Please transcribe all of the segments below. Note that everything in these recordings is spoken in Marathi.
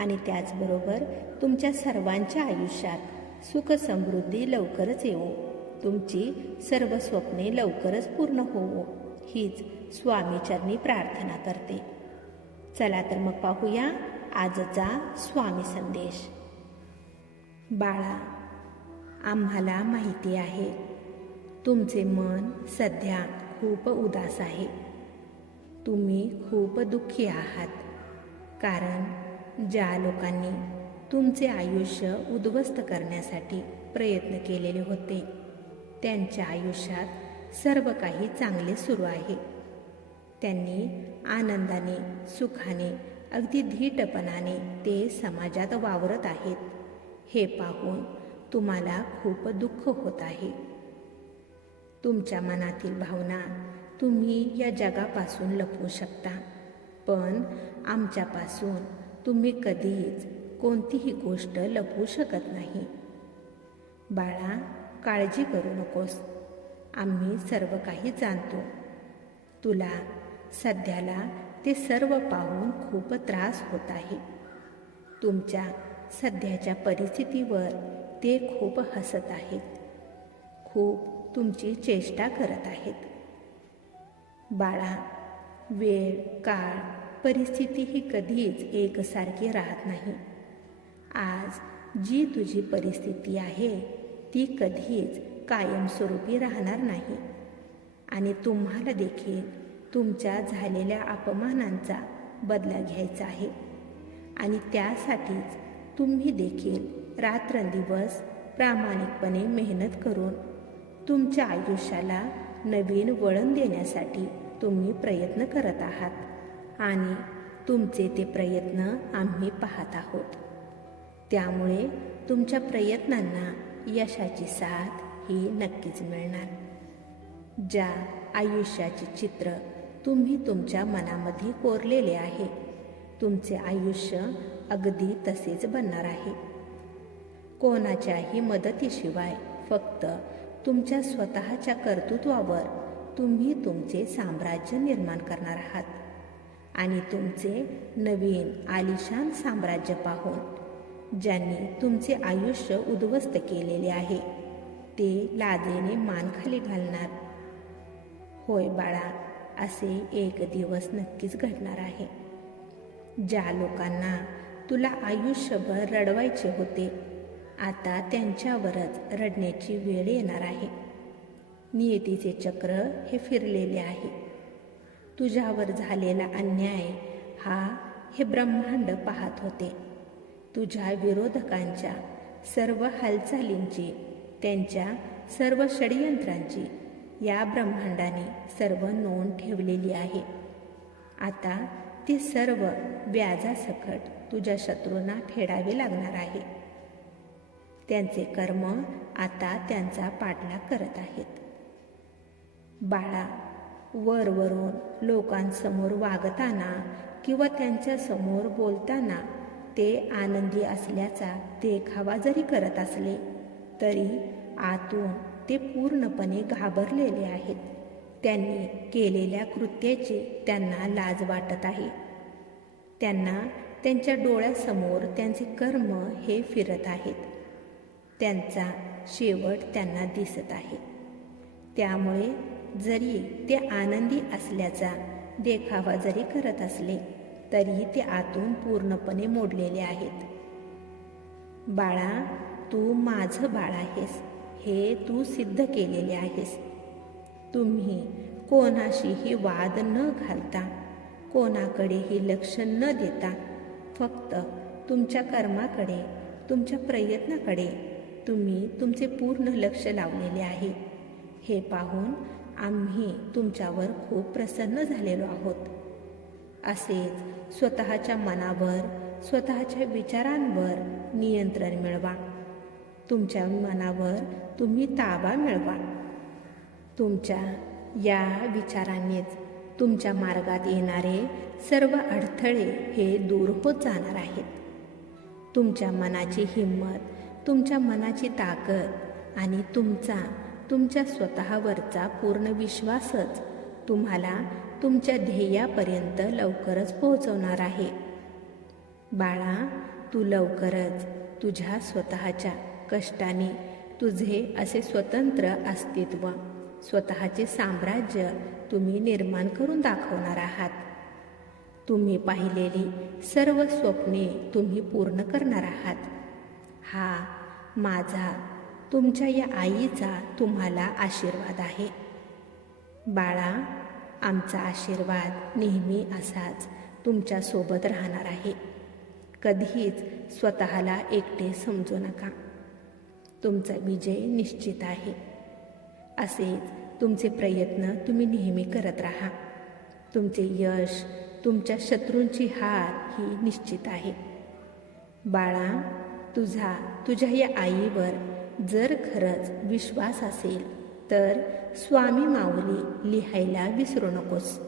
आणि त्याचबरोबर तुमच्या सर्वांच्या आयुष्यात सुख समृद्धी लवकरच येवो. तुमची सर्व स्वप्ने लवकरच पूर्ण होवो. हीच स्वामीचरणी प्रार्थना करते. चला तर मग पाहूया आजचा स्वामी संदेश. बाळा आम्हाला माहिती आहे तुमचे मन सध्या खूप उदास आहे. तुम्ही खूप दुःखी आहात. कारण ज्या लोकांनी तुमचे आयुष्य उद्ध्वस्त करण्यासाठी प्रयत्न केलेले होते त्यांच्या आयुष्यात सर्व काही चांगले सुरू आहे. त्यांनी आनंदाने सुखाने अगदी धीटपणाने ते समाजात वावरत आहेत. हे पाहून तुम्हाला खूप दुःख होत आहे. तुमच्या मनातील भावना तुम्ही या जगापासून लपवू शकता पण आमच्यापासून तुम्ही कधीच कोणतीही गोष्ट लपवू शकत नाही. बाळा काळजी करू नकोस. आम्ही सर्व काही जाणतो. तुला सध्याला ते सर्व पाहून खूप त्रास होत आहे. तुमच्या सध्याच्या परिस्थितीवर ते खूप हसत आहेत. खूप तुमची चेष्टा करत आहेत. बाळा वेळ काळ परिस्थिती ही कधीच एकसारखी राहत नाही. आज जी तुझी परिस्थिती आहे ती कधीच कायमस्वरूपी राहणार नाही. आणि तुम्हाला देखील तुमच्या झालेल्या अपमानांचा बदला घ्यायचा आहे. आणि त्यासाठीच तुम्ही देखील रात्रंदिवस प्रामाणिकपणे मेहनत करून तुमच्या आयुष्याला नवीन वळण देण्यासाठी तुम्ही प्रयत्न करत आहात. आणि तुमचे ते प्रयत्न आम्ही पाहत आहोत. त्यामुळे तुमच्या प्रयत्नांना यशाची साथ ही नक्कीच मिळणार. ज्या आयुष्याचे चित्र तुम्ही तुमच्या मनामध्ये कोरलेले आहे तुमचे आयुष्य अगदी तसेच बनणार आहे. कोणाच्याही मदतीशिवाय फक्त तुमच्या स्वतःच्या कर्तृत्वावर तुम्ही तुमचे साम्राज्य निर्माण करणार आहात. आणि तुमचे नवीन आलिशान साम्राज्य पाहून ज्यांनी तुमचे आयुष्य उद्ध्वस्त केलेले आहे ते लाजेने मान खाली घालणार. होय बाळा असे एक दिवस नक्कीच घडणार आहे. ज्या लोकांना तुला आयुष्यभर रडवायचे होते आता त्यांच्यावरच रडण्याची वेळ येणार आहे. नियतीचे चक्र हे फिरलेले आहे. तुझ्यावर झालेला अन्याय हा हे ब्रह्मांड पाहत होते. तुझ्या विरोधकांच्या सर्व हालचालींची त्यांच्या सर्व षडयंत्रांची या ब्रह्मांडाने सर्व नोंद ठेवलेली आहे. आता ते सर्व व्याजासकट तुझ्या शत्रूंना फेडावे लागणार आहे. त्यांचे कर्म आता त्यांचा पाठलाग करत आहेत. बाळा वरवरून लोकांसमोर वागताना किंवा त्यांच्यासमोर बोलताना ते आनंदी असल्याचा देखावा जरी करत असले तरी आतून ते पूर्णपणे घाबरलेले आहेत. त्यांनी केलेल्या कृत्याची त्यांना लाज वाटत आहे. त्यांना त्यांच्या डोळ्यासमोर त्यांचे कर्म हे फिरत आहेत. त्यांचा शेवट त्यांना दिसत आहे. त्यामुळे जरी ते आनंदी असल्याचा देखावा जरी करत असले तरी ते आतून पूर्णपणे मोडलेले आहेत. बाळा तू माझं बाळ आहेस. हे तू सिद्ध केलेले आहेस. तुम्ही कोणाशीही वाद न घालता कोणाकडेही लक्ष न देता फक्त तुमच्या कर्माकडे तुमच्या प्रयत्नाकडे तुम्ही तुमचे पूर्ण लक्ष लावलेले आहे. हे पाहून आम्ही तुमच्यावर खूप प्रसन्न झालेलो आहोत. असेच स्वतःच्या मनावर स्वतःच्या विचारांवर नियंत्रण मिळवा. तुमच्या मनावर तुम्ही ताबा मिळवा. तुमच्या या विचारांनीच तुमच्या मार्गात येणारे सर्व अडथळे हे दूर होत जाणार आहेत. तुमच्या मनाची हिंमत तुमच्या मनाची ताकद आणि तुमचा तुमच्या स्वतःवरचा पूर्ण विश्वासच तुम्हाला तुमच्या ध्येयापर्यंत लवकरच पोहोचवणार आहे. बाळा तू लवकरच तुझ्या स्वतःच्या कष्टाने तुझे असे स्वतंत्र अस्तित्व स्वतःचे साम्राज्य तुम्ही निर्माण करून दाखवणार आहात. तुम्ही पाहिलेली सर्व स्वप्ने तुम्ही पूर्ण करणार आहात. हा माझा तुमच्या या आईचा तुम्हाला आशीर्वाद आहे. बाळा आमचा आशीर्वाद नेहमी असाच तुमच्यासोबत राहणार आहे. कधीच स्वतःला एकटे समजू नका. तुमचा विजय निश्चित आहे. असेच तुमचे प्रयत्न तुम्ही नेहमी करत राहा. तुमचे यश तुमच्या शत्रूंची हार ही निश्चित आहे. बाळा तुझा तुझ्या या आईवर जर खरंच विश्वास असेल तर स्वामी माऊली लिहायला विसरू नकोस.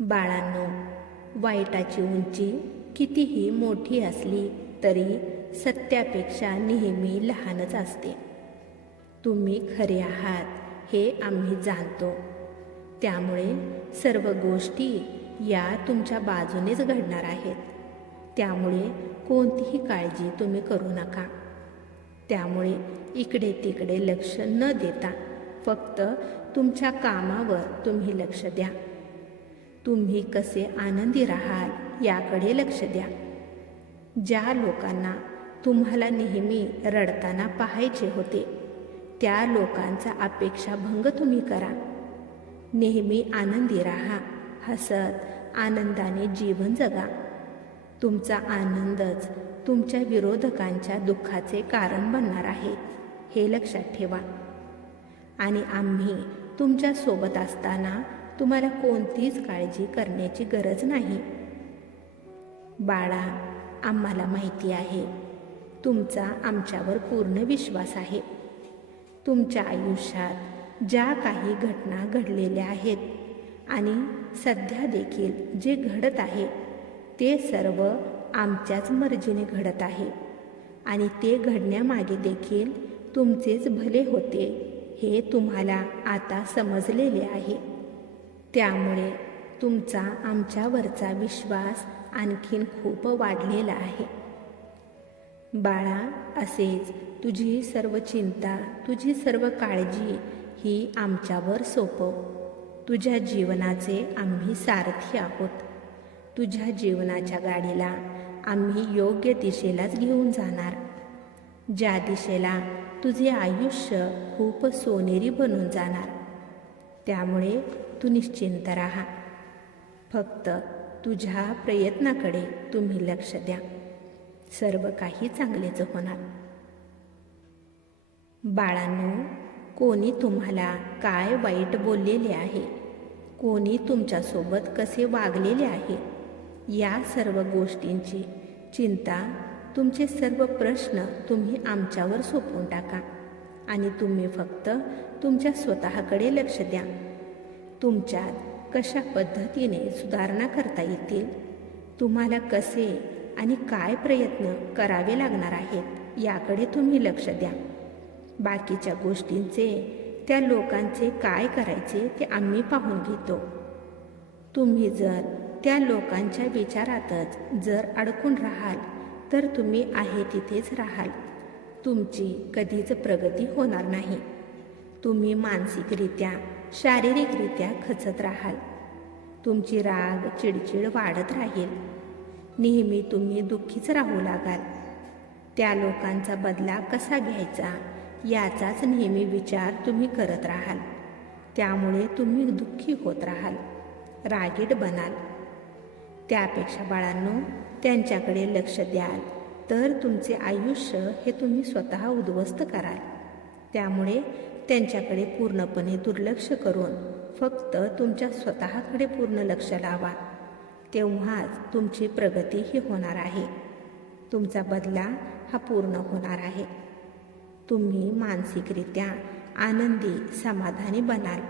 बाळांनो वाईटाची उंची कितीही मोठी असली तरी सत्यापेक्षा नेहमी लहानच असते. तुम्ही खरे आहात हे आम्ही जाणतो. त्यामुळे सर्व गोष्टी या तुमच्या बाजूनेच घडणार आहेत. त्यामुळे कोणतीही काळजी तुम्ही करू नका. त्यामुळे इकडे तिकडे लक्ष न देता फक्त तुमच्या कामावर तुम्ही लक्ष द्या. तुम्ही कसे आनंदी राहाल याकडे लक्ष द्या. ज्या लोकांना तुम्हाला नेहमी रडताना पाहायचे होते त्या लोकांचा अपेक्षाभंग तुम्ही करा. नेहमी आनंदी राहा हसत आनंदाने जीवन जगा. तुमचा आनंदच तुमच्या विरोधकांच्या दुःखाचे कारण बनणार आहे हे लक्षात ठेवा. आणि आम्ही तुमच्यासोबत असताना तुम्हाला कोणतीच काळजी करण्याची गरज नाही. बाळा आम्हाला माहिती आहे तुमचा आमच्यावर पूर्ण विश्वास आहे. तुमच्या आयुष्यात ज्या काही घटना घडलेल्या आहेत आणि सध्या देखील जे घडत आहे ते सर्व आमच्याच मर्जीने घडत आहे. आणि ते घडण्यामागे देखील तुमचेच भले होते हे तुम्हाला आता समजलेले आहे. त्यामुळे तुमचा आमच्यावरचा विश्वास आणखीन खूप वाढलेला आहे. बाळा असेच तुझी सर्व चिंता तुझी सर्व काळजी ही आमच्यावर सोपव. तुझ्या जीवनाचे आम्ही सारथी आहोत. तुझ्या जीवनाच्या गाडीला आम्ही योग्य दिशेलाच घेऊन जाणार. ज्या दिशेला तुझे आयुष्य खूप सोनेरी बनून जाणार त्यामुळे तू निश्चिंत राहा. फक्त तुझ्या प्रयत्नाकडे तुम्ही लक्ष द्या. सर्व काही चांगलेच होणार. बाळांनो कोणी तुम्हाला काय वाईट बोललेले आहे? कोणी तुमच्यासोबत कसे वागलेले आहे? या सर्व गोष्टींची चिंता तुमचे सर्व प्रश्न तुम्ही आमच्यावर सोपवून टाका. आणि तुम्ही फक्त तुमच्या स्वतःकडे लक्ष द्या. तुमच्यात कशा पद्धतीने सुधारणा करता येतील? तुम्हाला कसे आणि काय प्रयत्न करावे लागणार आहेत याकडे तुम्ही लक्ष द्या. बाकीच्या गोष्टींचे त्या लोकांचे काय करायचे ते आम्ही पाहून घेतो. तुम्ही जर त्या लोकांच्या विचारातच जर अडकून राहाल तर तुम्ही आहे तिथेच राहाल. तुमची कधीच प्रगती होणार नाही. तुम्ही मानसिकरित्या शारीरिकरित्या खचत राहाल. तुमची राग चिडचिड वाढत राहील. नेहमी तुम्ही दुःखीच राहू लागाल. त्या लोकांचा बदला कसा घ्यायचा याचाच नेहमी विचार तुम्ही करत राहाल. त्यामुळे तुम्ही दुःखी होत राहाल. रागीट बनाल. त्यापेक्षा बाळांनो त्यांच्याकडे लक्ष द्याल. तर तुमचे आयुष्य हे तुम्ही स्वतः उद्ध्वस्त कराल. त्यामुळे त्यांच्याकडे पूर्णपणे दुर्लक्ष करून फक्त तुमच्या स्वतःकडे पूर्ण लक्ष लावा. तेव्हाच तुमची प्रगती ही होणार आहे. तुमचा बदला हा पूर्ण होणार आहे. तुम्ही मानसिकरित्या आनंदी समाधानी बनाल.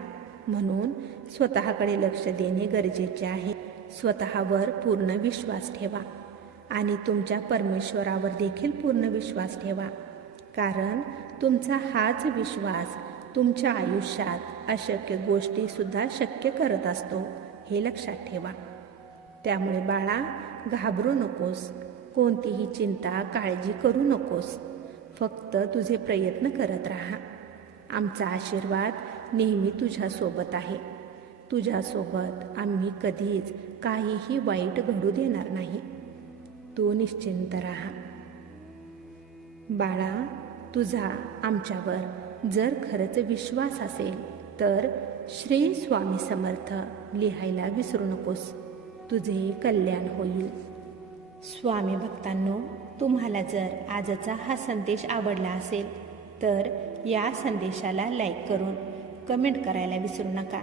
म्हणून स्वतःकडे लक्ष देणे गरजेचे आहे. स्वतःवर पूर्ण विश्वास ठेवा आणि तुमच्या परमेश्वरावर देखील पूर्ण विश्वास ठेवा. कारण तुमचा हाच विश्वास तुमच्या आयुष्यात अशक्य गोष्टीसुद्धा शक्य करत असतो हे लक्षात ठेवा. त्यामुळे बाळा घाबरू नकोस. कोणतीही चिंता काळजी करू नकोस. फक्त तुझे प्रयत्न करत राहा. आमचा आशीर्वाद नेहमी तुझ्यासोबत आहे. तुझ्यासोबत आम्ही कधीच काहीही वाईट घडू देणार नाही. तू निश्चिंत राहा. बाळा तुझा आमच्यावर जर खरंच विश्वास असेल तर श्री स्वामी समर्थ लिहायला विसरू नकोस. तुझे कल्याण होईल. स्वामी भक्तांनो तुम्हाला जर आजचा हा संदेश आवडला असेल तर या संदेशाला लाईक करून कमेंट करायला विसरू नका.